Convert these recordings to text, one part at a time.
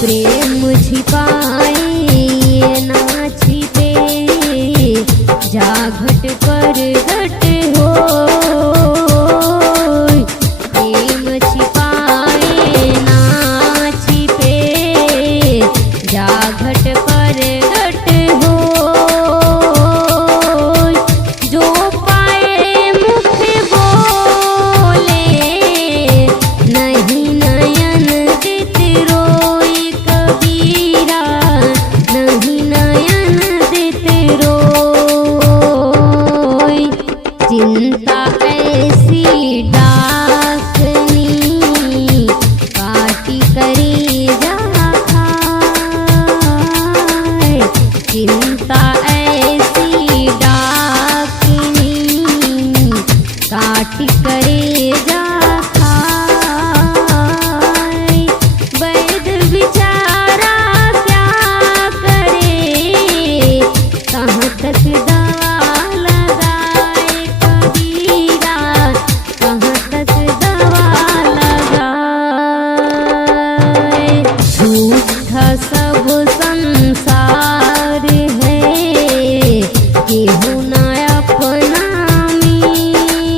प्रेम छिपाए ना छिपे, जा घट पर घट हो। प्रेम छिपाए ना छिपे, जा घट पर घट हो। जो पाए मुख बोले, नहीं नयन दित रोई कबीरा, नहीं नयन दित रोई। चिंता ऐसी डाकनी, काटी करी जा खाए। चिंता ऐसी डाकनी, काटी करे जा खाए। वैद बिचारा क्या करे, कहाँ तक दवा लगाए कबीरा, कहाँ तक दवा लगाए। झूठा सब संसार है, केहू ना अपना मीत।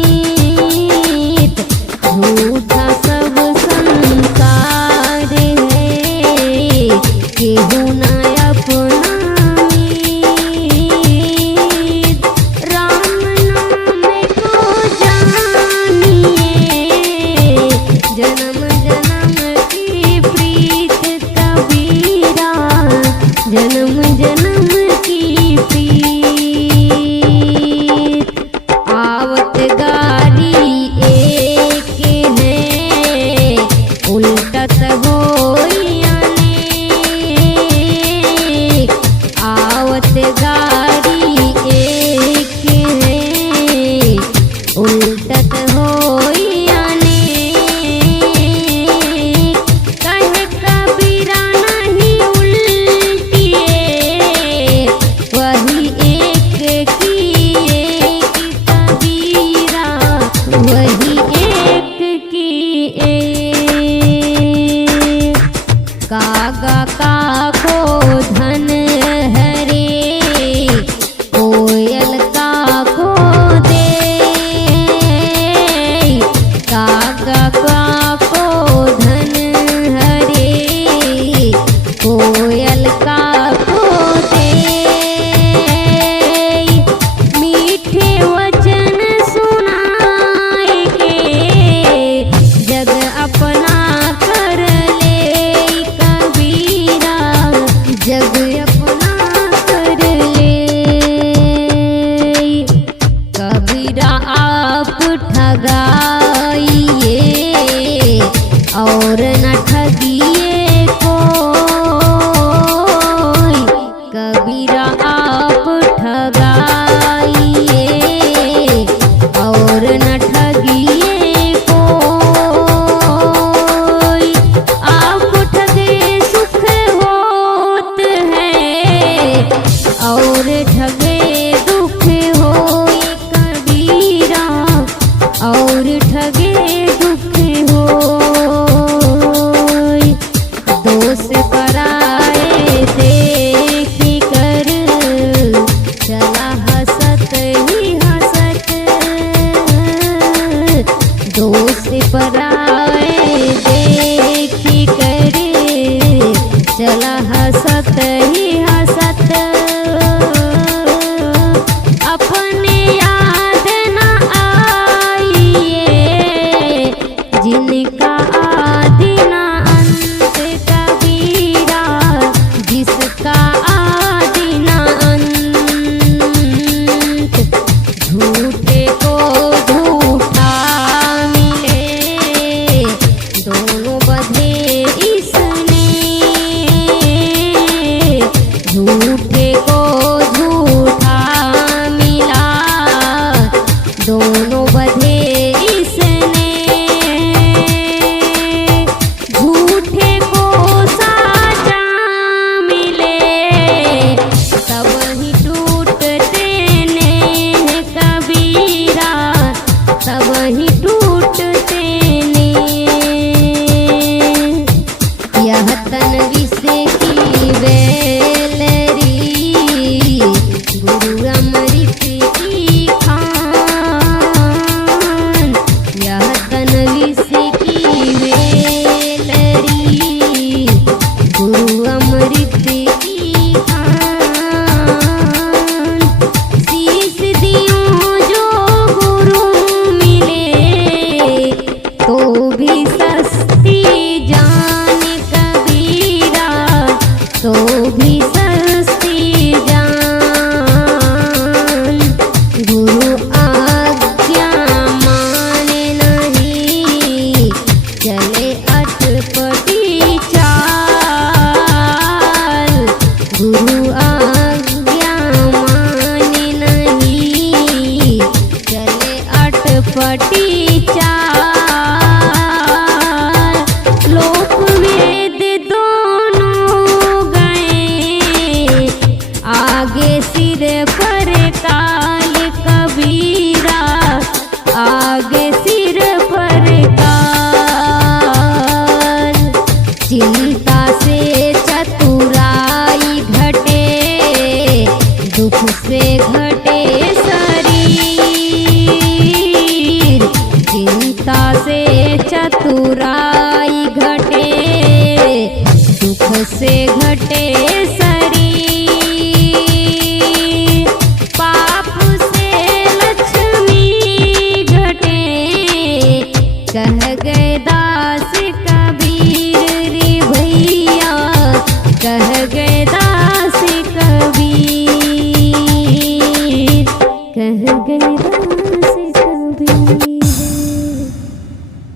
झूठा सब संसार है, केहू ना अपना मीत। राम नाम को जानिए, जन्म जन्म की प्रीत कबीरा, जन्म जन्म की प्रीत। आवत गाड़ी एक है, उल्टत होई अनेक। आवत गाड़ी एक है, उल्टत होई अनेक। कहे कबीरा नहीं उल्टिए, वही एक की एक कबीरा, वही एक की एक। कागा काको धन हरे, कोयल काको दे। कागा काको धन हरे, कोयल काको दे। मीठे वचन सुनाए के, जग अपना कर ले कबीरा, जग अपना कर ले। कबीरा आप ठगाइए, और न ठगिए कोई। कबीरा आप ठगाइए, और न ठगिए कोई। आप ठगे सुख होत है, और ठगे दुख होई कबीरा, और ठगे दुख होई। दोष पराए देख कर, चला हंसत ही हंसत। दोष पराए देख कर, चला हंसत ही हंसत। अपने याद न आइए, जिनका आदि न अंत कबीरा, जिसका आदि न अंत। झूठे को झूठा मिले, दोनों बधे इसने। झूठे को झूठा मिला, दोनों बधे इसने। जगदास